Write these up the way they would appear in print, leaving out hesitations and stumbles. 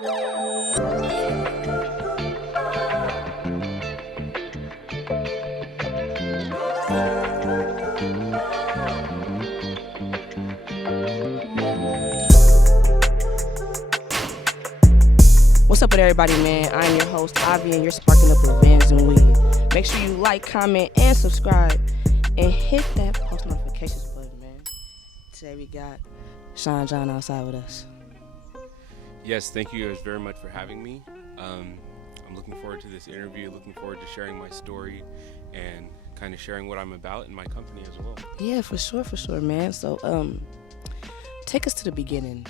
What's up with everybody, man? I'm your host, Avi, and you're sparking up with VANSNWEED. Make sure you like, comment, and subscribe, and hit that post notifications button, man. Today we got Sean John outside with us. Yes, thank you guys very much for having me. I'm looking forward to this interview, looking forward to sharing my story and kind of sharing what I'm about in my company as well. Yeah, for sure, man. So, take us to the beginning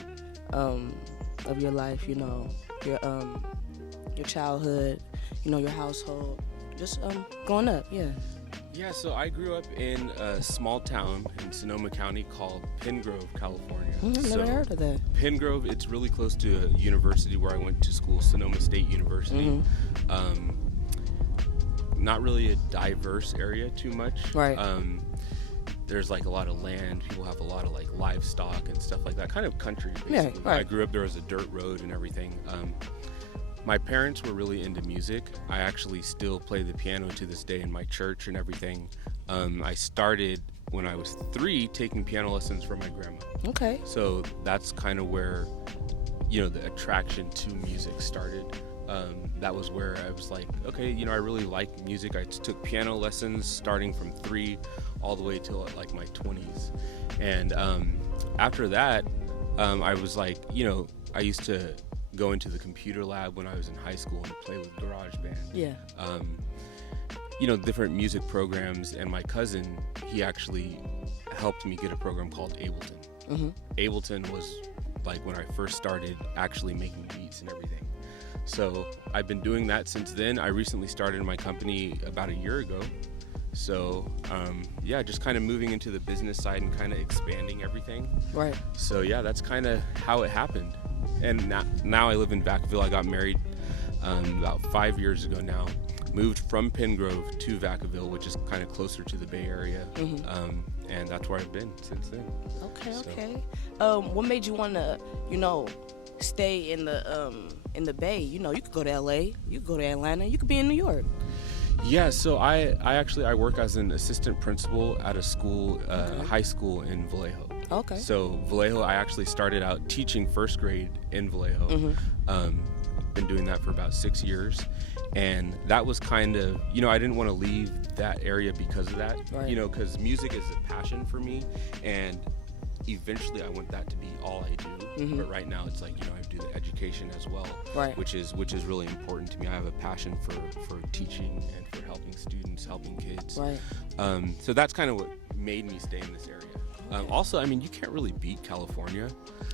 of your life, you know, your childhood, you know, your household, just growing up, yeah. Yeah, so I grew up in a small town in Sonoma County called Pingrove, California. I've never heard of that. Pingrove, it's really close to a university where I went to school, Sonoma State University. Not really a diverse area too much. Right. There's like a lot of land, people have a lot of like livestock and stuff like that, kind of country basically. Yeah, right. I grew up, there was a dirt road and everything. My parents were really into music. I actually still play the piano to this day in my church and everything. I started when I was 3 taking piano lessons from my grandma. Okay. So that's kind of where, you know, the attraction to music started. That was where I was like, okay, you know, I really like music. I took piano lessons starting from 3 all the way till like my 20s. And after that, I was like, you know, I used to go into the computer lab when I was in high school and play with GarageBand. Yeah. You know, different music programs, and my cousin, he actually helped me get a program called Ableton. Ableton was like when I first started actually making beats and everything. So I've been doing that since then. I recently started my company about a year ago. So yeah, just kind of moving into the business side and kind of expanding everything. Right. So yeah, that's kind of how it happened. And now I live in Vacaville. I got married about 5 years ago now. Moved from Pingrove to Vacaville, which is kind of closer to the Bay Area. And that's where I've been since then. Okay. What made you want to, you know, stay in the Bay? You know, you could go to LA, you could go to Atlanta, you could be in New York. Yeah, so I work as an assistant principal at a school, high school in Vallejo. Okay. So Vallejo, I actually started out teaching first grade in Vallejo. Been doing that for about 6 years. And that was kind of, you know, I didn't want to leave that area because of that, you know, because music is a passion for me. And eventually I want that to be all I do. But right now it's like, you know, I do the education as well, which is really important to me. I have a passion for teaching and for helping students, helping kids. So that's kind of what made me stay in this area. Also, I mean, you can't really beat California.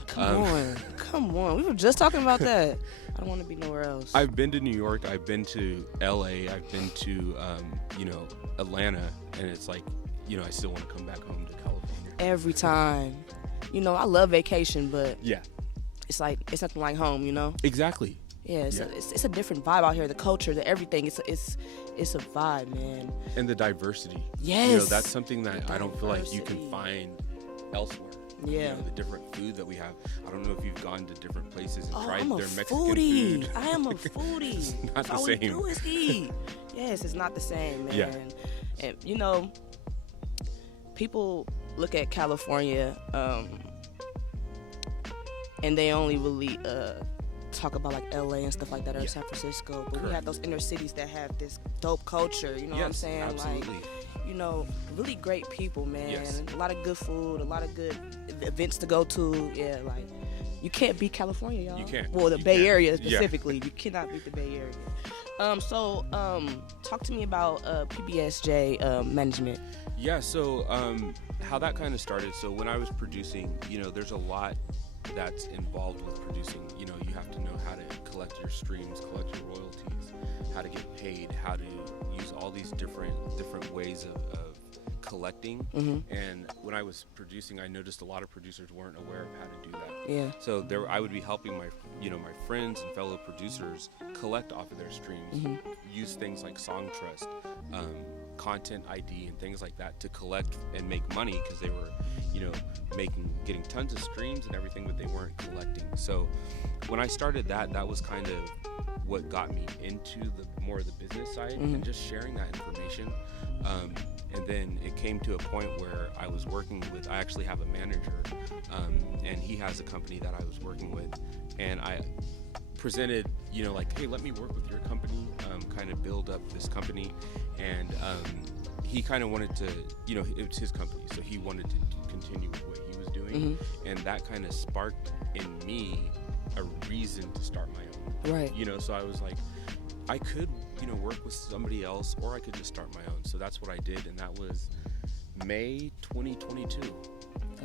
Come on. We were just talking about that. I don't want to be nowhere else. I've been to New York. I've been to LA. I've been to, you know, Atlanta. And it's like, you know, I still want to come back home to California. Every time. You know, I love vacation, but yeah, it's like, it's nothing like home, you know? Exactly. Yeah, it's a different vibe out here. The culture, the everything. It's a vibe, man. And the diversity. Yes. You know, that's something that I don't feel like you can find elsewhere. Yeah. You know, the different food that we have. I don't know if you've gone to different places and tried their Mexican foodie. food. I am a foodie. It's not the all same. we do is eat. Yes, it's not the same, man. Yeah. And you know, people look at California, and they only really talk about like LA and stuff like that, or San Francisco. But we have those inner cities that have this dope culture. You know what I'm saying? Absolutely. Like, you know, really great people, man. Yes. A lot of good food, a lot of good events to go to. Yeah, like you can't beat California, y'all. You can't. Well, the You Bay can't. Area specifically, you cannot beat the Bay Area. So talk to me about PBSJ management. Yeah, so how that kind of started. So when I was producing, you know, there's a lot that's involved with producing. You know, you have to know how to collect your streams, collect your royalties, how to get paid, how to use all these different ways of collecting. And when I was producing, I noticed a lot of producers weren't aware of how to do that. Yeah. So I would be helping my friends and fellow producers collect off of their streams, use things like Song Trust, content ID and things like that to collect and make money, because they were, you know, getting tons of streams and everything, but they weren't collecting. So when I started that was kind of what got me into the more of the business side, and just sharing that information. And then it came to a point where I was working with, I actually have a manager, and he has a company that I was working with, and I presented, you know, like, hey, let me work with your company, kind of build up this company. And he kind of wanted to, you know, it was his company, so he wanted to continue with what he was doing. And that kind of sparked in me a reason to start my own. Right. You know, so I was like, I could, you know, work with somebody else, or I could just start my own. So that's what I did, and that was May 2022.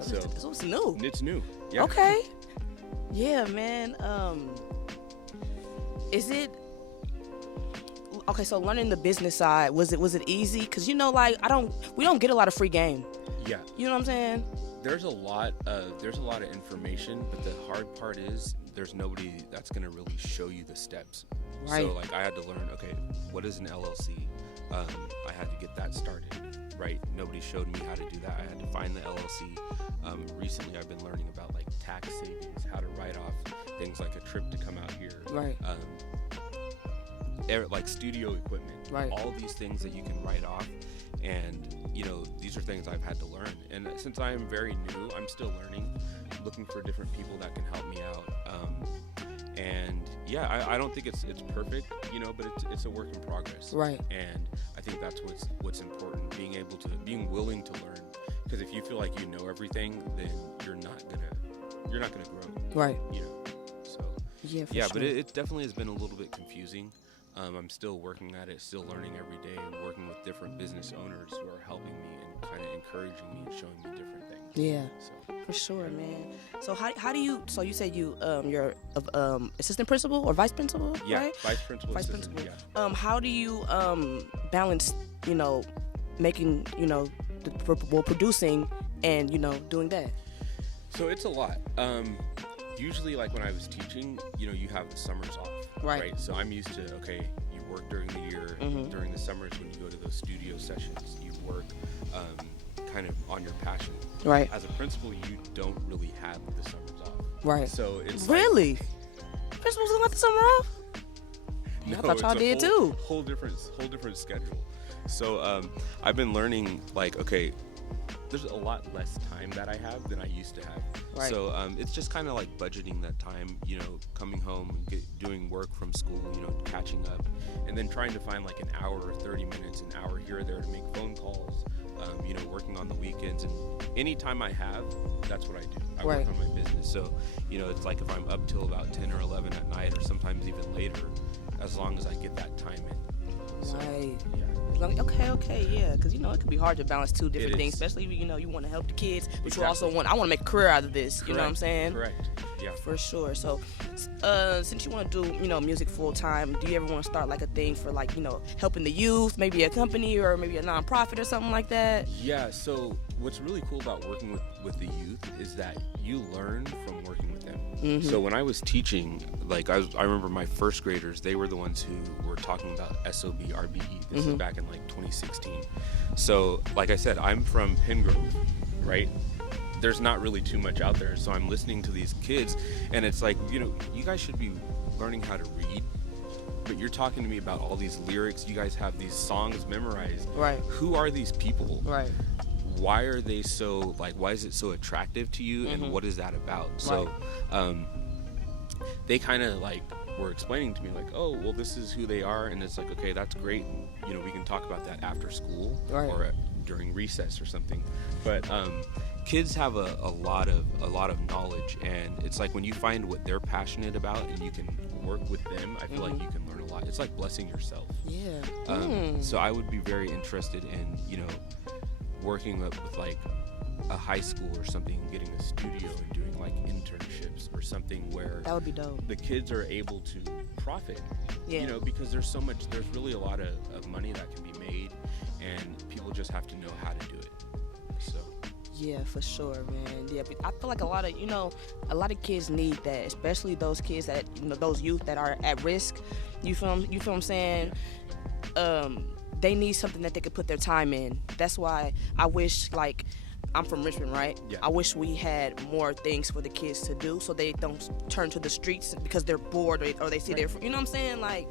So it's new. It's new. Yeah. Okay. Yeah, man. Is it okay? So learning the business side, was it easy? Cause you know, like we don't get a lot of free game. Yeah. You know what I'm saying? There's a lot of information, but the hard part is there's nobody that's gonna really show you the steps. Right. So like I had to learn, okay, what is an LLC? I had to get that started, right? Nobody showed me how to do that. I had to find the LLC. Recently I've been learning about like tax savings, how to write off things like a trip to come out here. Right. Like studio equipment. Right. All these things that you can write off. And, you know, these are things I've had to learn. And since I am very new, I'm still learning, looking for different people that can help me out. And yeah, I don't think it's perfect, you know, but it's a work in progress. Right. And I think that's what's important, being willing to learn. Because if you feel like you know everything, then you're not gonna grow. Right. You know. So yeah, yeah, sure. but it definitely has been a little bit confusing. I'm still working at it, still learning every day, and working with different business owners who are helping me and kind of encouraging me and showing me different things. Yeah, so. For sure, man. So how do you? So you said you're assistant principal or vice principal, yeah, right? Vice principal. Vice assistant, principal. Yeah. How do you balance, you know, making, you know, producing and, you know, doing that? So it's a lot. Usually, like when I was teaching, you know, you have the summers off, right? So I'm used to, okay, you work during the year. During the summers, when you go to those studio sessions, you work kind of on your passion. Right. As a principal, you don't really have the summers off. Right. So it's really, principals don't have the summer off. No, I thought y'all did too. Whole different schedule. So I've been learning, like, okay, there's a lot less time that I have than I used to have. Right. So it's just kind of like budgeting that time, you know, coming home and doing work from school, you know, catching up, and then trying to find like an hour or 30 minutes, an hour here or there to make phone calls, you know, working on the weekends. And any time I have, that's what I do. I work on my business. So, you know, it's like if I'm up till about 10 or 11 at night, or sometimes even later, as long as I get that time in. So, right. Yeah. Okay, yeah, because, you know, it could be hard to balance two different things, especially, you know, you want to help the kids, but you also I want to make a career out of this. Correct. You know what I'm saying? Correct. Yeah. For sure. So, since you want to do, you know, music full time, do you ever want to start like a thing for, like, you know, helping the youth, maybe a company or maybe a nonprofit or something like that? Yeah. So what's really cool about working with the youth is that you learn from working with them. So when I was teaching, like I remember my first graders, they were the ones who were talking about SOB, RBE. This is back in like 2016. So like I said, I'm from Pengrove, right? There's not really too much out there. So I'm listening to these kids, and it's like, you know, you guys should be learning how to read, but you're talking to me about all these lyrics. You guys have these songs memorized. Right. Who are these people? Right. Why are they so, like, why is it so attractive to you, and what is that about? So they kind of like were explaining to me, like, oh, well, this is who they are, and it's like, okay, that's great, you know, we can talk about that after school or during recess or something. But kids have a lot of knowledge, and it's like when you find what they're passionate about and you can work with them, I feel like you can learn a lot. It's like blessing yourself. Yeah. So I would be very interested in, you know, working up with like a high school or something, getting a studio and doing like internships or something where that would be dope. The kids are able to profit, you know, because there's really a lot of money that can be made, and people just have to know how to do it. So yeah, for sure, man. Yeah, but I feel like a lot of kids need that, especially those kids that, you know, those youth that are at risk. You feel what I'm saying? they need something that they could put their time in. That's why I wish, like, I'm from Richmond, right? Yeah. I wish we had more things for the kids to do so they don't turn to the streets because they're bored or they see their, you know what I'm saying? Like,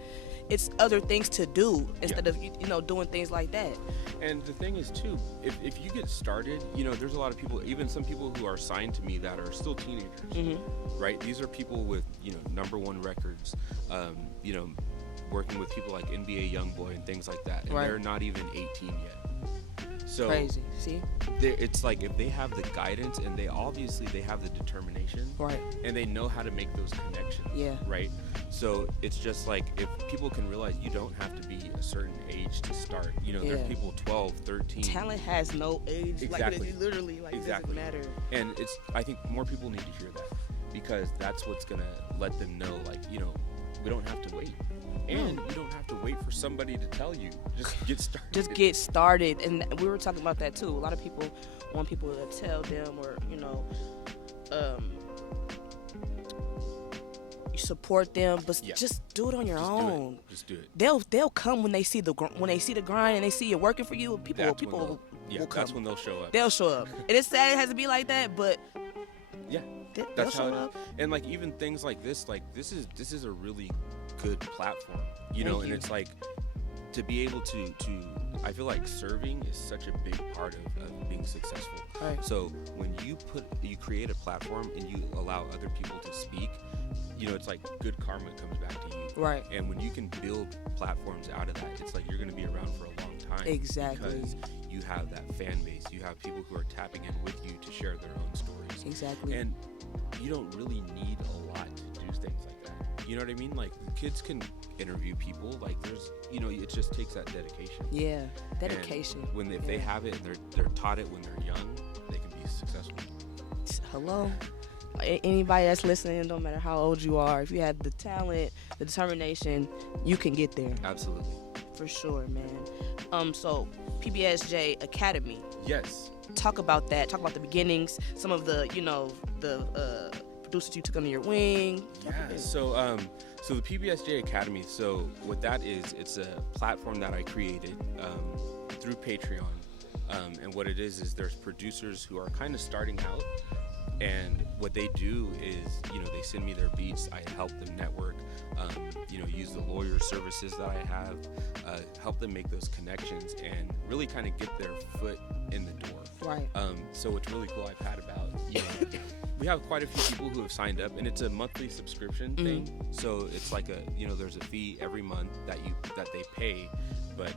it's other things to do instead of, you know, doing things like that. And the thing is, too, if you get started, you know, there's a lot of people, even some people who are signed to me that are still teenagers, right? These are people with, you know, #1 records, you know, working with people like NBA Youngboy and things like that, and they're not even 18 yet. So crazy. See, it's like if they have the guidance and they have the determination, right, and they know how to make those connections, right? So it's just like if people can realize you don't have to be a certain age to start. You know, there's people 12, 13. Talent has no age. Exactly. Like, it literally, like, exactly. It doesn't matter. And I think more people need to hear that, because that's what's gonna let them know, like, you know, we don't have to wait. And you don't have to wait for somebody to tell you. Just get started. Just get started. And we were talking about that too. A lot of people want people to tell them, or, you know, support them, but just do it on your own. Just do it. They'll come when they see the grind and they see it working for you. People will come. That's when they'll show up. They'll show up. And it's sad it has to be like that, but that's how it is. And like even things like this is a really good platform, you know. And it's like to be able to I feel like serving is such a big part of being successful. Right. So when you create a platform and you allow other people to speak, you know, it's like good karma comes back to you. Right. And when you can build platforms out of that, it's like you're going to be around for a long time. Exactly. Because you have that fan base. You have people who are tapping in with you to share their own stories. Exactly. And you don't really need a lot to do things like that. You know what I mean? Like, kids can interview people. Like, there's, you know, it just takes that dedication. Yeah, dedication. And if they have it and they're taught it when they're young, they can be successful. Hello? Anybody that's listening, no matter how old you are, if you have the talent, the determination, you can get there. Absolutely. For sure, man. So PBSJ Academy. Yes. Talk about that. Talk about the beginnings. Some of the, you know, the producers you took under your wing. Yeah. So the PBSJ Academy. So what that is, it's a platform that I created through Patreon. And what it is there's producers who are kind of starting out. And what they do is, you know, they send me their beats. I help them network, you know, use the lawyer services that I have, help them make those connections and really kind of get their foot in the door. Right. So what's really cool, I've had about, you know, we have quite a few people who have signed up, and it's a monthly subscription thing. So it's like you know, there's a fee every month that they pay, but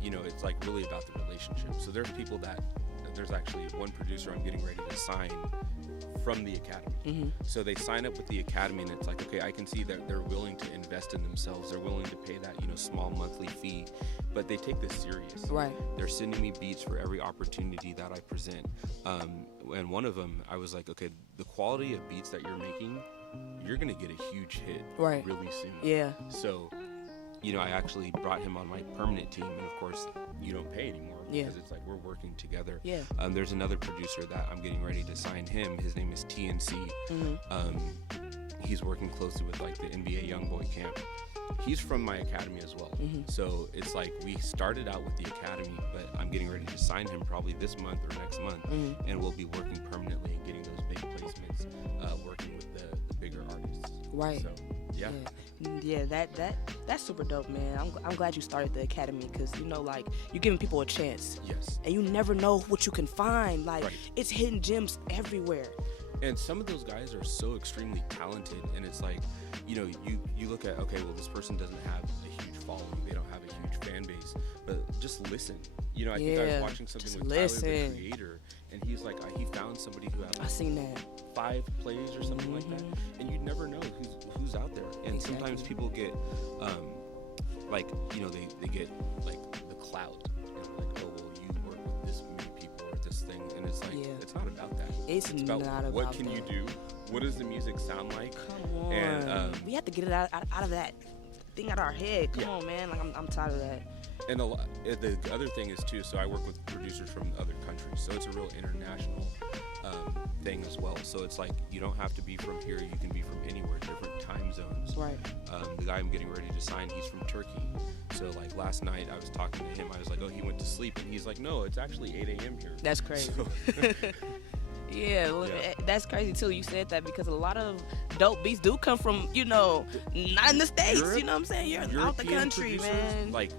you know, it's like really about the relationship. So there's actually one producer I'm getting ready to sign from the academy. So they sign up with the academy, and it's like, okay, I can see that they're willing to invest in themselves. They're willing to pay that, you know, small monthly fee, but they take this serious. Right. They're sending me beats for every opportunity that I present. And one of them, I was like, okay, the quality of beats that you're making, you're gonna get a huge hit really soon. Yeah. So, you know, I actually brought him on my permanent team, and of course, you don't pay anymore because it's like we're working together. Yeah. There's another producer that I'm getting ready to sign him. His name is TNC. He's working closely with like the NBA Youngboy camp. He's from my academy as well. So it's like we started out with the academy, but I'm getting ready to sign him probably this month or next month, and we'll be working permanently and getting those big placements, working with the bigger artists. Right. So, yeah, that's super dope, man. I'm glad you started the academy, because, you know, like, you're giving people a chance. Yes. And you never know what you can find. Like, it's hidden gems everywhere. And some of those guys are so extremely talented, and it's like, you know, you look at, okay, well, this person doesn't have a huge following, they don't have a huge fan base, but just listen. You know, I think I was watching something with Tyler, the Creator, and he's like, he found somebody who had, like, I seen that 5 plays or something like that, and you never know who's out there. And sometimes people get, like, you know, they get like the clout, and like, oh, well, you work with this many people or this thing, and it's like, it's not about that. It's about not about what can that. you do, what does the music sound like. Come on. And we have to get it out of that thing out of our head. Come on, man. Like, I'm tired of that. And the other thing is too, so I work with producers from other countries, so it's a real international thing as well. So it's like, you don't have to be from here, you can be from anywhere, different time zones. songs. Right. The guy I'm getting ready to sign, he's from Turkey. So like last night I was talking to him, I was like, oh, he went to sleep, and he's like, no, it's actually 8 a.m. here. That's crazy. So, yeah, that's crazy too. You said that because a lot of dope beats do come from, not in the States. Europe, you know what I'm saying? You're out the country, man. Like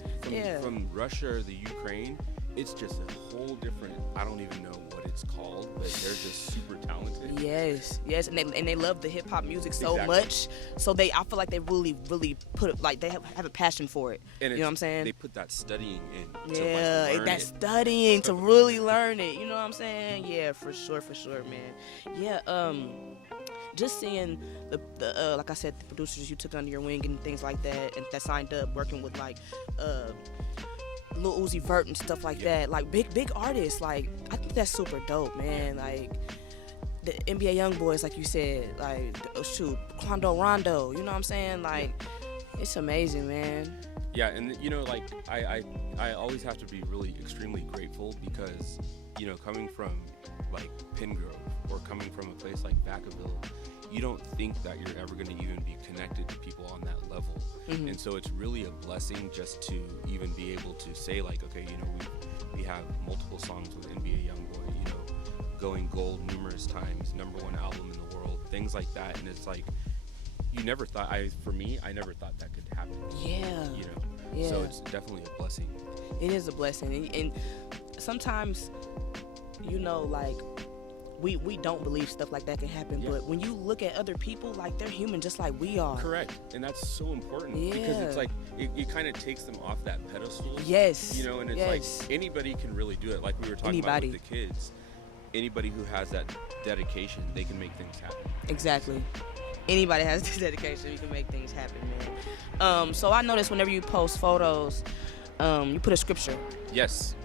from Russia or the Ukraine, it's just a whole different, I don't even know what it's called, but they're just super talented. Yes, and they love the hip hop music so Exactly. much. So I feel like they really put it, like they have a passion for it. And you know what I'm saying? They put that studying in. Yeah, to, like, learn studying to really learn it. You know what I'm saying? Yeah, for sure, man. Yeah, just seeing the like I said, the producers you took under your wing and things like that, and that signed up working with like Lil Uzi Vert and stuff like that, like big artists. Like I think that's super dope, man. Like the NBA young boys, like you said, like Quando Rondo. You know what I'm saying? Like it's amazing, man. Yeah, and like I always have to be really extremely grateful because coming from like Pingrove or coming from a place like Vacaville, you don't think that you're ever going to even be connected to people on that level. Mm-hmm. And so it's really a blessing just to even be able to say like, okay, we have multiple songs with NBA Youngboy, going gold numerous times, #1 album in the world, things like that. And it's like, you never thought, I never thought that could happen. Yeah. Yeah. So it's definitely a blessing. It is a blessing. And sometimes, like, we don't believe stuff like that can happen. Yeah. But when you look at other people, like, they're human just like we are. Correct. And that's so important. Yeah. Because it's like, it kind of takes them off that pedestal. Yes. And it's like, anybody can really do it. Like we were talking about with the kids. Anybody who has that dedication, they can make things happen. Exactly. Anybody has this dedication, you can make things happen, man. So I noticed whenever you post photos, you put a scripture. Yes.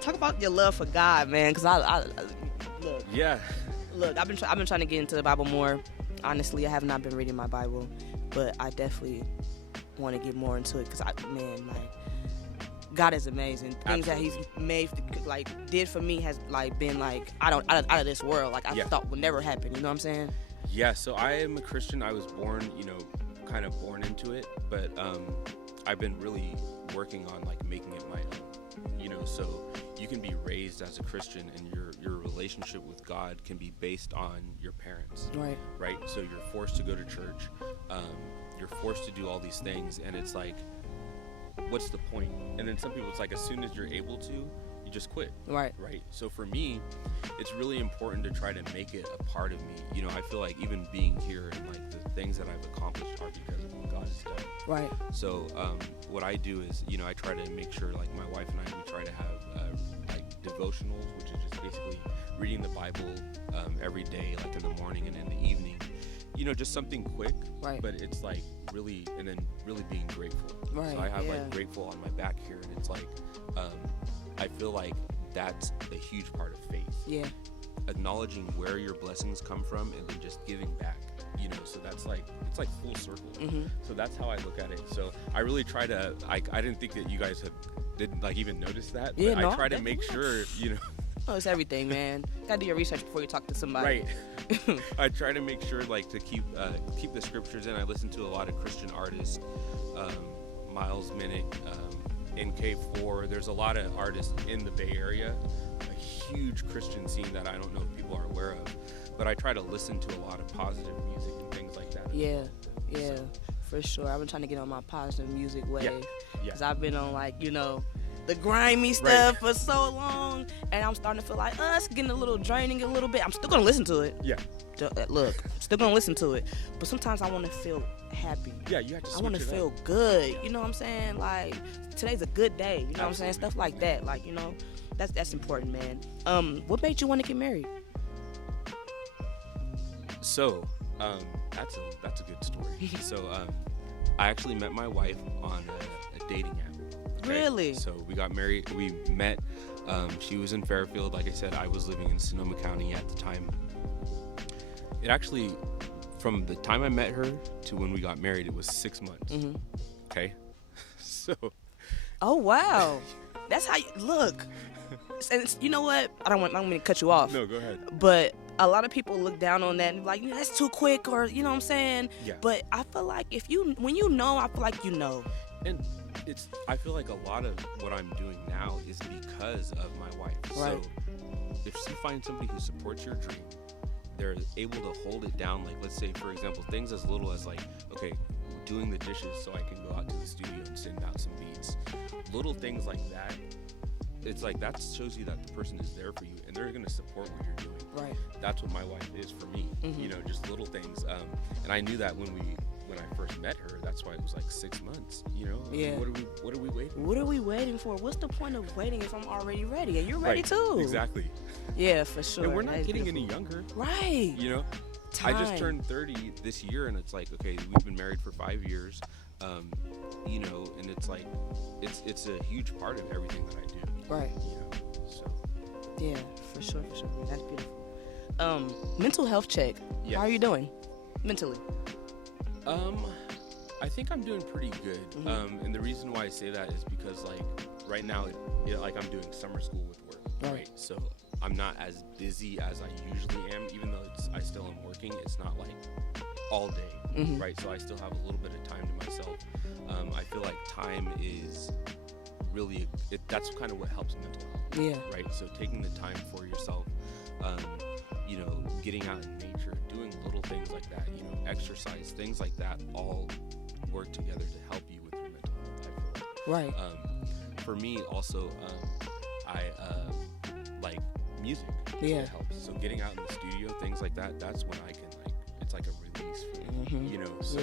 Talk about your love for God, man. Cause I look. Yeah. Look, I've been trying to get into the Bible more. Honestly, I have not been reading my Bible, but I definitely want to get more into it. Cause God is amazing. Things Absolutely. that He's made, like, did for me has like been like out of this world. Like I thought would never happen. You know what I'm saying? Yeah. So I am a Christian. I was born, kind of born into it, but I've been really working on like making it my own. So you can be raised as a Christian, and your relationship with God can be based on your parents. Right. Right. So you're forced to go to church. You're forced to do all these things, and it's like, what's the point? And then some people, it's like, as soon as you're able to, you just quit. Right. Right. So for me, it's really important to try to make it a part of me. I feel like even being here and like the things that I've accomplished are because of what God has done. Right. So what I do is, I try to make sure, like my wife and I, we try to have like devotionals, which is just basically reading the Bible every day, like in the morning and in the evening. Just something quick, right? But it's like really, and then really being grateful. Right. So I have like grateful on my back here, and it's like, I feel like that's a huge part of faith. Yeah. Acknowledging where your blessings come from, and then just giving back. So that's like, it's like full circle. Mm-hmm. So that's how I look at it. So I really try to, I didn't think that you guys didn't like even notice that. But yeah, I try to make sure, Oh, it's everything, man. Gotta do your research before you talk to somebody. Right. I try to make sure, like, to keep the scriptures in. I listen to a lot of Christian artists, Miles Minnick, NK4. There's a lot of artists in the Bay Area, a huge Christian scene that I don't know if people are aware of. But I try to listen to a lot of positive music and things like that. Yeah, for sure. I've been trying to get on my positive music wave. Because I've been on, like, the grimy stuff for so long, and I'm starting to feel like it's getting a little draining a little bit. I'm still gonna listen to it. Yeah. Look, I'm still gonna listen to it, but sometimes I want to feel happy. Yeah, you have to. I want to feel good. You know what I'm saying? Like, today's a good day. You know what I'm saying? Stuff like that. Like, that's important, man. What made you want to get married? So, that's a good story. So, I actually met my wife on a dating app. Okay? Really? So we got married. We met. She was in Fairfield. Like I said, I was living in Sonoma County at the time. It actually, from the time I met her to when we got married, it was 6 months. Mm-hmm. Okay. So. Oh wow, that's how you look. And you know what? I don't mean to cut you off. No, go ahead. But a lot of people look down on that and be like, that's too quick, or you know what I'm saying? Yeah. But I feel like when you know, I feel like you know. And I feel like a lot of what I'm doing now is because of my wife. Right. So if you find somebody who supports your dream, they're able to hold it down. Like, let's say, for example, things as little as like, okay, doing the dishes so I can go out to the studio and send out some beats. Little things like that. It's like that shows you that the person is there for you and they're going to support what you're doing. Right. That's what my wife is for me. You know, just little things. And I knew that when I first met her. That's why it was like 6 months. You know. Yeah. I mean, what are we waiting? What are we waiting for? What's the point of waiting if I'm already ready and you're ready too? Exactly. Yeah, for sure. And we're not getting any younger. Right. You know. Time. I just turned 30 this year, and it's like, okay, we've been married for 5 years. You know, and it's like, it's a huge part of everything that I do. Right. You know. So. Yeah, for sure. That's beautiful. Mental health check. Yes. How are you doing mentally? I think I'm doing pretty good. And the reason why I say that is because like right now, like I'm doing summer school with work, right? So I'm not as busy as I usually am, even though I still am working. It's not like all day, right? So I still have a little bit of time to myself. I feel like time is really that's kind of what helps mental health, right? So taking the time for yourself, you know, getting out in nature, doing little things like that, you know, exercise, things like that, all work together to help you with your mental health, I feel like. Right. For me also, I like music. It helps. So getting out in the studio, things like that, that's when I can like, it's like a release for me, you know. So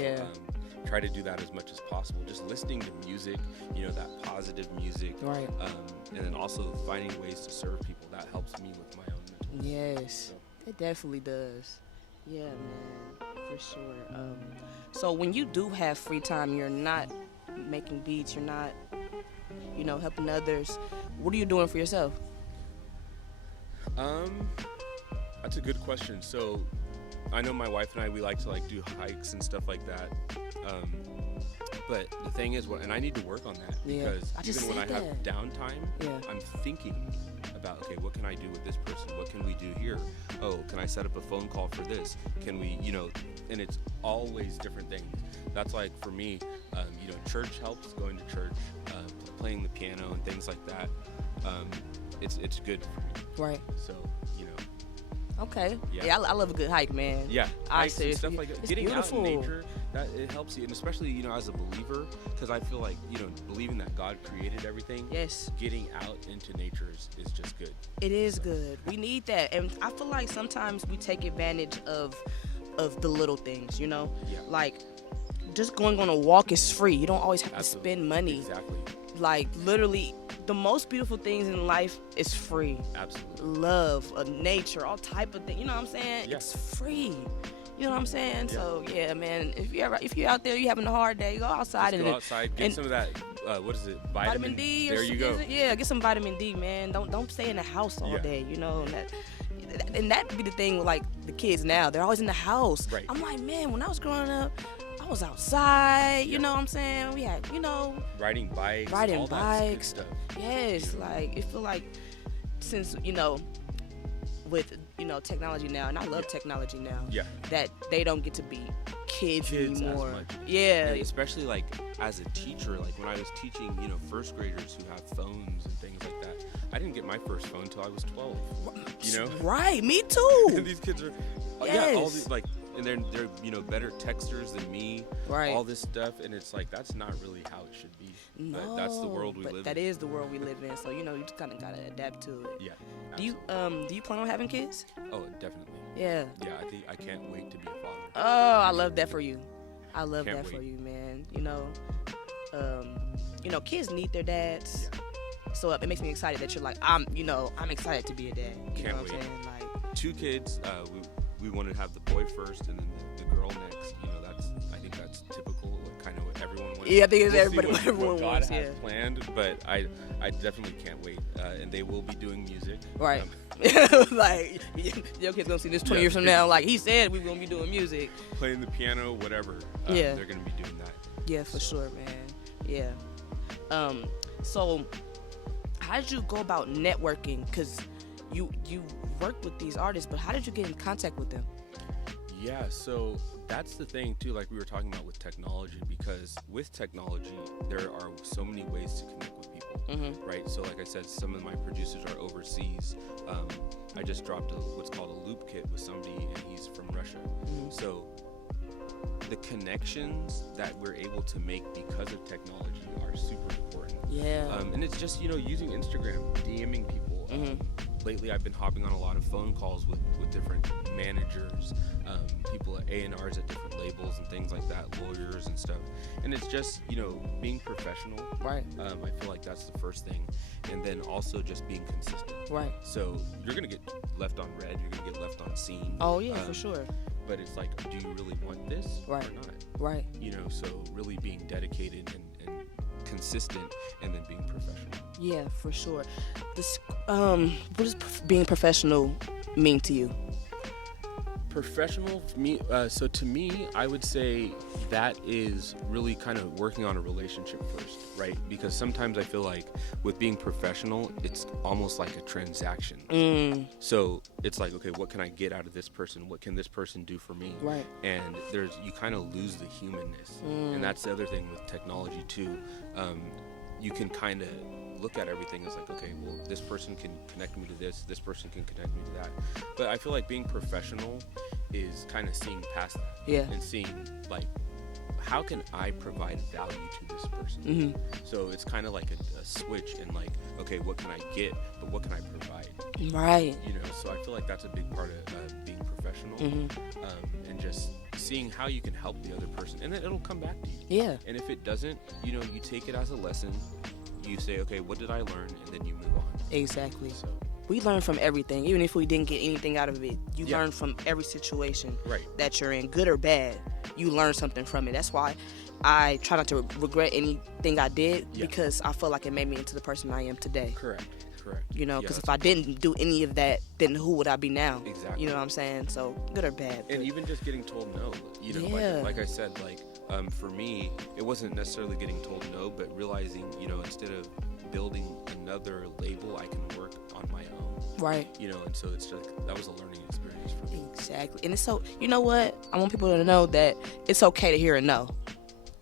try to do that as much as possible. Just listening to music, you know, that positive music. Right. And then also finding ways to serve people. That helps me with my own mental health. Yes. So. It definitely does. Yeah, man, for sure. So when you do have free time, you're not making beats, you're not, you know, helping others. What are you doing for yourself? That's a good question. So I know my wife and I, we like to like do hikes and stuff like that. But the thing is, and I need to work on that because even when I have downtime, I'm thinking about, okay, what can I do with this person? What can we do here? Oh, can I set up a phone call for this? Can we, you know, and it's always different things. That's like for me, you know, church helps, going to church, playing the piano and things like that. It's good for me. Right. So, you know. Okay. Yeah, I love a good hike, man. Yeah, hikes and stuff like that. It's Getting beautiful. out in nature, that it helps you, and especially, you know, as a believer, because I feel like, you know, believing that God created everything. Yes. Getting out into nature is just good. It is good. We need that, and I feel like sometimes we take advantage of the little things, you know. Yeah. Like just going on a walk is free. You don't always have to spend money. Exactly. Like literally, the most beautiful things in life is free. Absolutely. Love, nature, all type of things. You know what I'm saying? Yeah. It's free. You know what I'm saying? Yeah. So yeah, man. If you're out there, you having a hard day, go outside Just go outside, get some of that. What is it? Vitamin D. There you go. Yeah, get some vitamin D, man. Don't stay in the house all day. You know, and that be the thing with like the kids now. They're always in the house. Right. I'm like, man, when I was growing up, I was outside. You know what I'm saying? We had, you know, riding bikes. All that good stuff. Yes, like it feel like since, you know, with, you know, technology now, and I love technology now. Yeah. That they don't get to be kids anymore. As much. Yeah. And especially like as a teacher, like when I was teaching, you know, first graders who have phones and things like that. I didn't get my first phone until I was 12. You know? Right, me too. And these kids are all these like, and they're you know, better texters than me. Right. All this stuff, and it's like that's not really how it should be. No, but that's the world we live in. That is the world we live in. So you know, you just kind of gotta adapt to it. Yeah. Absolutely. Do you plan on having kids? Oh, definitely. Yeah. Yeah, I can't wait to be a father. Oh, I love that for you. I love Can't that wait. for you, man. You know, kids need their dads. Yeah. So it makes me excited that you're like, I'm excited to be a dad. You Can't know what wait. I'm saying? Like 2 kids. We want to have the boy first and then the girl next. You know, I think that's typical. Kind of what everyone wants. Yeah, I think it's we'll what everyone God wants. has planned, but I definitely can't wait. And they will be doing music. Right. Like your kid's gonna see this 20 years from now. Like he said, we're gonna be doing music, playing the piano, whatever. Yeah. They're gonna be doing that. Yeah, for sure, man. Yeah. So how did you go about networking? Cause you work with these artists, but how did you get in contact with them? Yeah, so that's the thing too, like we were talking about with technology, because with technology there are so many ways to connect with people, right? So like I said, some of my producers are overseas. I just dropped what's called a loop kit with somebody, and he's from Russia. So the connections that we're able to make because of technology are super important. Yeah. And it's just, using Instagram, DMing people. Lately I've been hopping on a lot of phone calls with different managers, people at A&Rs at different labels and things like that, lawyers and stuff. And it's just, being professional. Right. I feel like that's the first thing. And then also just being consistent. Right. So you're going to get left on red, you're going to get left on scene. Oh, yeah, for sure. But it's like, do you really want this or not? Right. So really being dedicated and consistent, and then being professional. Yeah, for sure. What does being professional mean to you? Professional, so to me, I would say that is really kind of working on a relationship first, right? Because sometimes I feel like with being professional, it's almost like a transaction. So it's like, okay, what can I get out of this person? What can this person do for me? Right. And you kind of lose the humanness. And that's the other thing with technology too. You can kind of look at everything as like, okay, well, this person can connect me to this person can connect me to that. But I feel like being professional is kind of seeing past that. Yeah. And seeing like, how can I provide value to this person? So it's kind of like a switch in like, okay, what can I get, but what can I provide? Right. So I feel like that's a big part of being professional, and just seeing how you can help the other person, and then it'll come back to you. Yeah. And if it doesn't, you take it as a lesson. You say, okay, what did I learn? And then you move on. Exactly. So we learn from everything. Even if we didn't get anything out of it, you learn from every situation that you're in, good or bad. You learn something from it. That's why I try not to regret anything I did, because I feel like it made me into the person I am today. Correct. Because if I didn't do any of that, then who would I be now? Exactly. You know what I'm saying? So good or bad. And even just getting told no, like I said, for me, it wasn't necessarily getting told no, but realizing, instead of building another label, I can work on my own. Right. And so it's just, that was a learning experience for me. Exactly. And it's so, you know what? I want people to know that it's okay to hear a no.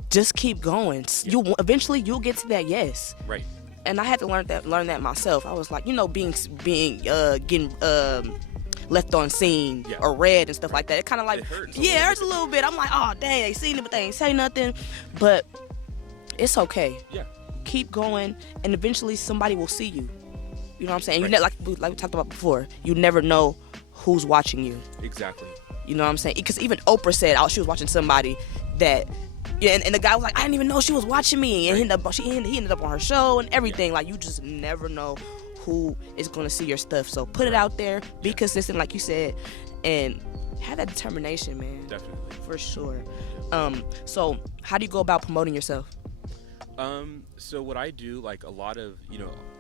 Just keep going. Yeah. Eventually you'll get to that yes. Right. And I had to learn that myself. I was like, getting left on scene or red and stuff like that. It kind of like, it hurts a little bit. I'm like, oh, dang, they seen it, but they ain't say nothing. But it's okay. Yeah. Keep going, and eventually somebody will see you. You know what I'm saying? Right. Like we talked about before, you never know who's watching you. Exactly. You know what I'm saying? Because even Oprah said she was watching somebody that, and the guy was like, I didn't even know she was watching me, and he ended up on her show and everything. Yeah. Like, you just never know who is going to see your stuff. So put it out there, be consistent, like you said, and have that determination, man. Definitely. For sure. So how do you go about promoting yourself? So what I do, like a lot of,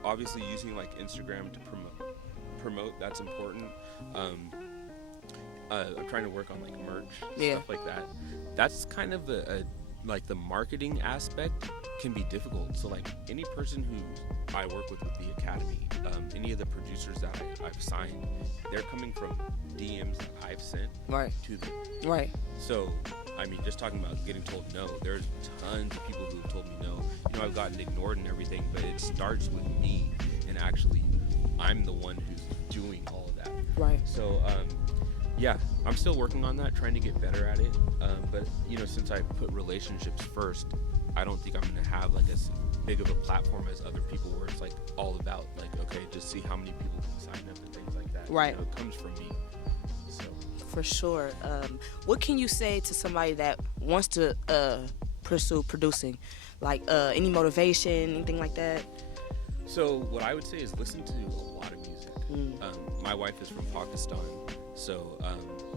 obviously using like Instagram to promote, that's important. I'm trying to work on like merch, stuff like that. That's kind of like the marketing aspect can be difficult. So like any person who I work with the Academy, any of the producers that I've signed, they're coming from DMs that I've sent to them. Right. So, I mean, just talking about getting told no, there's tons of people who have told me no. I've gotten ignored and everything, but it starts with me, and actually I'm the one who's doing all of that. Right. So, yeah, I'm still working on that, trying to get better at it. But, since I put relationships first, I don't think I'm going to have like as big of a platform as other people where it's like all about like, okay, just see how many people can sign up and things like that. Right. It comes from me. So. For sure. What can you say to somebody that wants to pursue producing? Like any motivation, anything like that? So what I would say is listen to a lot of music. My wife is from Pakistan, so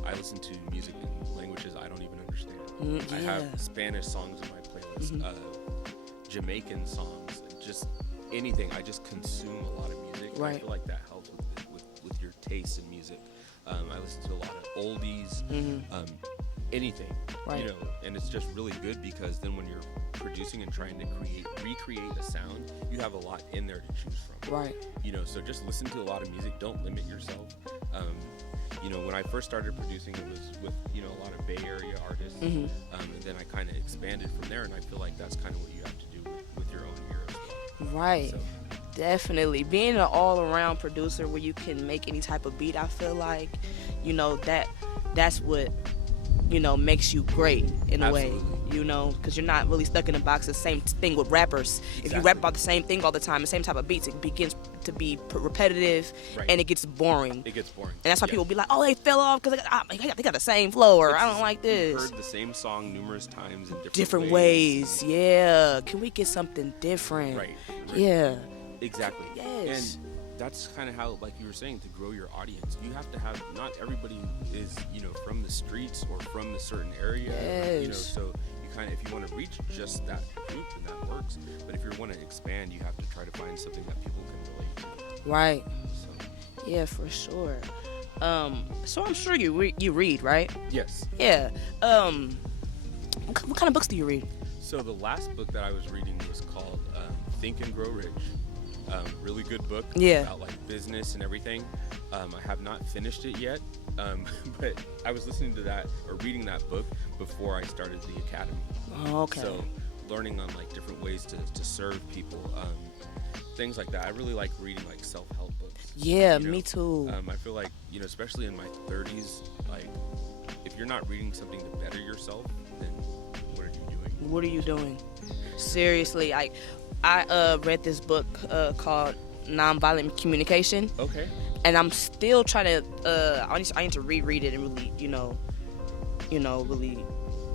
I listen to music in languages I don't even understand. I have Spanish songs in my playlist, Jamaican songs, just anything. I just consume a lot of music. Right. I feel like that helps with your taste in music. I listen to a lot of oldies, anything, and it's just really good because then when you're producing and trying to recreate a sound, you have a lot in there to choose from. Right. So just listen to a lot of music. Don't limit yourself. You know, when I first started producing, it was with, you know, a lot of Bay Area artists, and then I kind of expanded from there, and I feel like that's kind of what you have to do with your own ear as well. Right. So. Definitely. Being an all-around producer where you can make any type of beat, I feel like, you know, that's what, you know, makes you great in a way, you know, because you're not really stuck in a box. The same thing with rappers. Exactly. If you rap about the same thing all the time, the same type of beats, it begins to be repetitive, and it gets boring. It gets boring. And that's why people be like, oh, they fell off because they got the same flow, or I don't like this. You've heard the same song numerous times in different ways. Yeah. Can we get something different? Right. Yeah. Exactly. Yes. And that's kind of how, like you were saying, to grow your audience, you have to have, not everybody is, you know, from the streets or from a certain area. Yes. You know, so you kind of, if you want to reach just that group, then that works. But if you want to expand, you have to try to find something that people can relate to. Right. So. Yeah, for sure. So I'm sure you read, right? Yes. Yeah. What kind of books do you read? So the last book that I was reading was called Think and Grow Rich. Really good book about like business and everything. I have not finished it yet, but I was listening to that or reading that book before I started the academy. Oh, okay. So learning on like different ways to serve people, things like that. I really like reading like self-help books. Yeah, you know? Me too. I feel like, you know, especially in my 30s, like if you're not reading something to better yourself, then what are you doing? What are you doing? Seriously, I read this book called Nonviolent Communication. Okay. And I'm still trying to. I need to reread it and really, really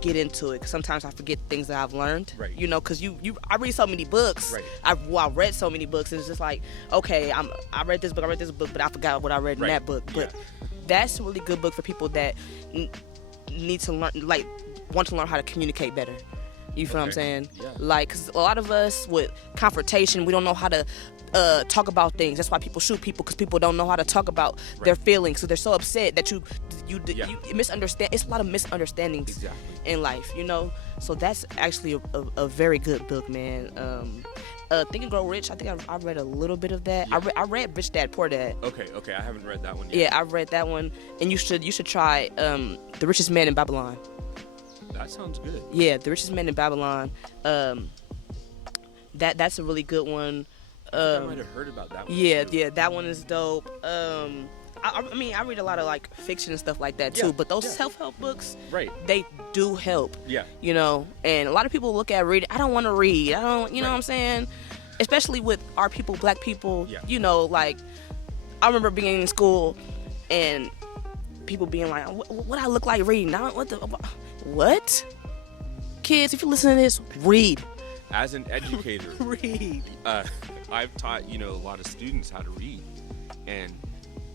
get into it. Cause sometimes I forget things that I've learned. Right. You know, cause I read so many books. Right. I read so many books, and it's just like, okay, I read this book, but I forgot what I read in that book. But that's a really good book for people that need to learn, like, want to learn how to communicate better. You feel what I'm saying? Yeah. Like, because a lot of us with confrontation, we don't know how to talk about things. That's why people shoot people, because people don't know how to talk about their feelings. So they're so upset that you misunderstand. It's a lot of misunderstandings in life, you know? So that's actually a very good book, man. Think and Grow Rich, I think I read a little bit of that. Yeah. I read Rich Dad, Poor Dad. Okay, I haven't read that one yet. Yeah, I read that one. And you should try The Richest Man in Babylon. That sounds good. Yeah, The Richest Man in Babylon. That's a really good one. I might have heard about that one. Yeah, that one is dope. I mean, I read a lot of like fiction and stuff like that too, but those self-help books, they do help. Yeah. You know, and a lot of people look at reading, I don't want to read. I don't, you know what I'm saying? Especially with our people, black people, you know, like, I remember being in school and people being like, what I look like reading? What? Kids, if you listen to this, read. As an educator, read. I've taught, you know, a lot of students how to read. And,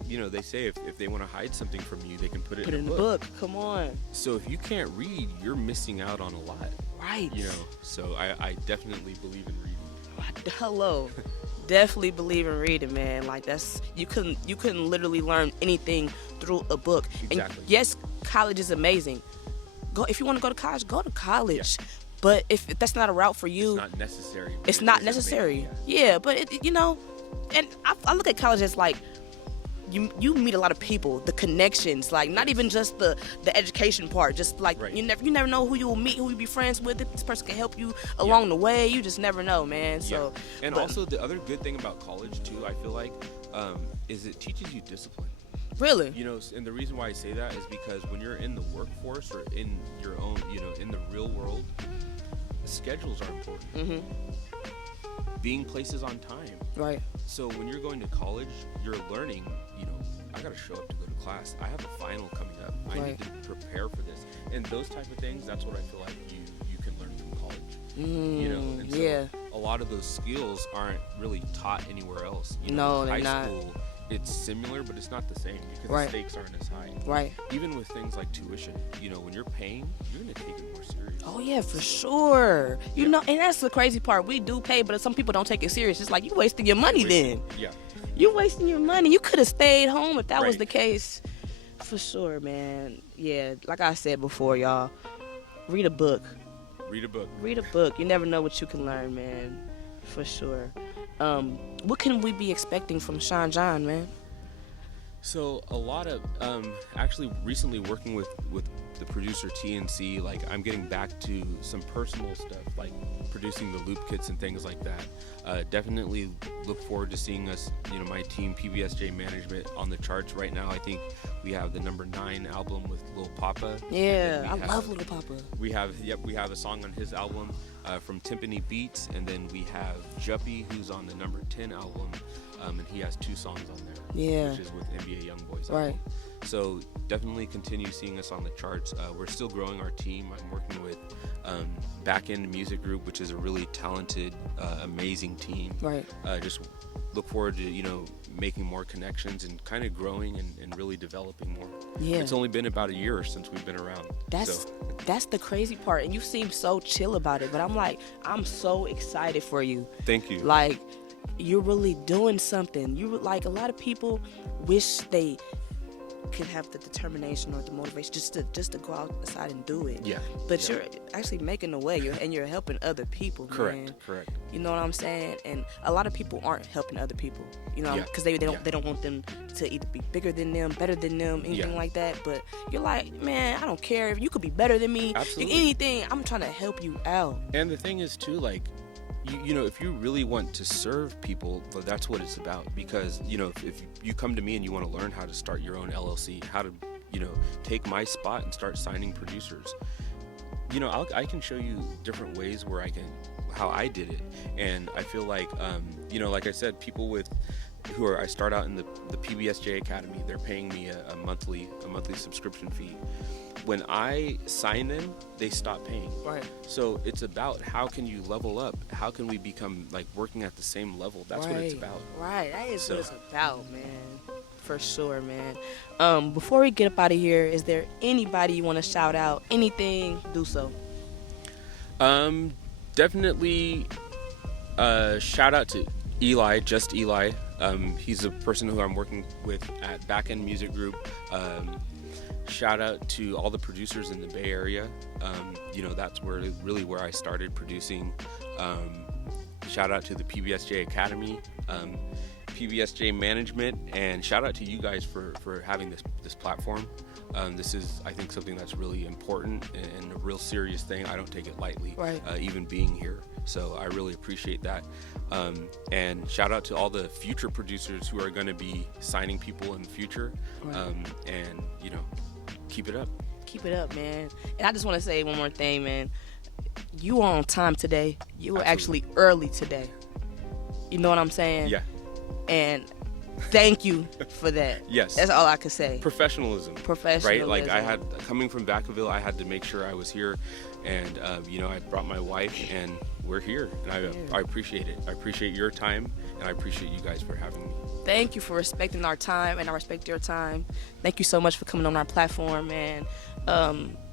you know, they say if they want to hide something from you, they can put it in a book. Come on. So if you can't read, you're missing out on a lot. Right. You know, so I definitely believe in reading. Hello. Definitely believe in reading, man. Like, that's, you couldn't literally learn anything through a book. Exactly. And yes, college is amazing. If you want to go to college, go to college. Yeah. But if that's not a route for you, it's not necessary. It's not necessary. Yeah, but you know, and I look at college as like, you meet a lot of people, the connections, like not even just the education part, just like you never know who you will meet, who you be friends with. This person can help you along the way. You just never know, man. So and also the other good thing about college too, I feel like, is it teaches you discipline. Really? You know, and the reason why I say that is because when you're in the workforce or in your own, you know, in the real world, schedules are important. Mm-hmm. Being places on time. Right. So when you're going to college, you're learning, you know, I got to show up to go to class. I have a final coming up. I need to prepare for this. And those type of things, that's what I feel like you can learn from college. You know, and so a lot of those skills aren't really taught anywhere else. You know, no, they're not. High school, it's similar, but it's not the same because the stakes aren't as high. Right. Even with things like tuition, you know, when you're paying, you're going to take it more serious. Oh, yeah, for sure. You know, and that's the crazy part. We do pay, but some people don't take it serious. It's like, you wasting your money then. Yeah. You're wasting your money. You could have stayed home if that was the case. For sure, man. Yeah, like I said before, y'all, read a book. Read a book. Read a book. You never know what you can learn, man. For sure. What can we be expecting from Sean John, man? So a lot of actually recently working with the producer TNC, like I'm getting back to some personal stuff, like producing the loop kits and things like that. Definitely look forward to seeing us, my team PBSJ Management on the charts right now. I think we have the number 9 album with Lil Papa. Yeah, I love Lil Papa. We have a song on his album from Timpani Beats, and then we have Juppy, who's on the number 10 album, and he has 2 songs on there. Yeah, which is with NBA YoungBoy's right. album. So definitely continue seeing us on the charts. We're still growing our team. I'm working with Back End Music Group, which is a really talented, amazing team. Right. Just look forward to making more connections and kind of growing and really developing more. Yeah. It's only been about a year since we've been around. That's the crazy part, and you seem so chill about it. But I'm so excited for you. Thank you. Like, you're really doing something. A lot of people wish they could have the determination or the motivation just to go outside and do it. Yeah. But you're actually making the way, and you're helping other people. Correct. Man. Correct. You know what I'm saying? And a lot of people aren't helping other people. Because they don't want them to either be bigger than them, better than them, anything like that. But you're like, man, I don't care if you could be better than me. Absolutely. Anything. I'm trying to help you out. And the thing is too, like, if you really want to serve people, that's what it's about. Because if you come to me and you want to learn how to start your own LLC, how to take my spot and start signing producers, I can show you different ways where how I did it. And I feel like like I said, people I start out in the PBSJ Academy, they're paying me a monthly subscription fee. When I sign them, they stop paying. Right. So it's about how can you level up? How can we become like working at the same level? That's what it's about. Right. That is what it's about, man. For sure, man. Before we get up out of here, is there anybody you want to shout out? Anything? Do so. Definitely. Shout out to Eli, just Eli. He's a person who I'm working with at Back End Music Group. Shout out to all the producers in the Bay Area. That's where I started producing. Shout out to the PBSJ Academy, PBSJ Management, and shout out to you guys for having this platform. This is, I think, something that's really important and a real serious thing. I don't take it lightly, right. Even being here. So I really appreciate that. And shout out to all the future producers who are going to be signing people in the future. Right. And keep it up. Keep it up, man. And I just want to say one more thing, man. You were on time today. You were actually early today. You know what I'm saying? Yeah. And thank you for that. Yes. That's all I could say. Professionalism. Professionalism. Right? Like coming from Vacaville, I had to make sure I was here. And, I brought my wife and we're here. And I appreciate it. I appreciate your time and I appreciate you guys for having me. Thank you for respecting our time, and I respect your time. Thank you so much for coming on our platform, man.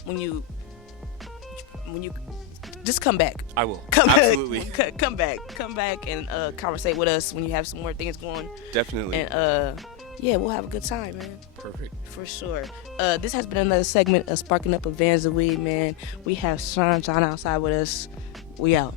When you just come back. I will. Absolutely. Come back and conversate with us when you have some more things going. Definitely. And we'll have a good time, man. Perfect. For sure. This has been another segment of Sparking Up with VANSNWEED, man. We have John outside with us. We out.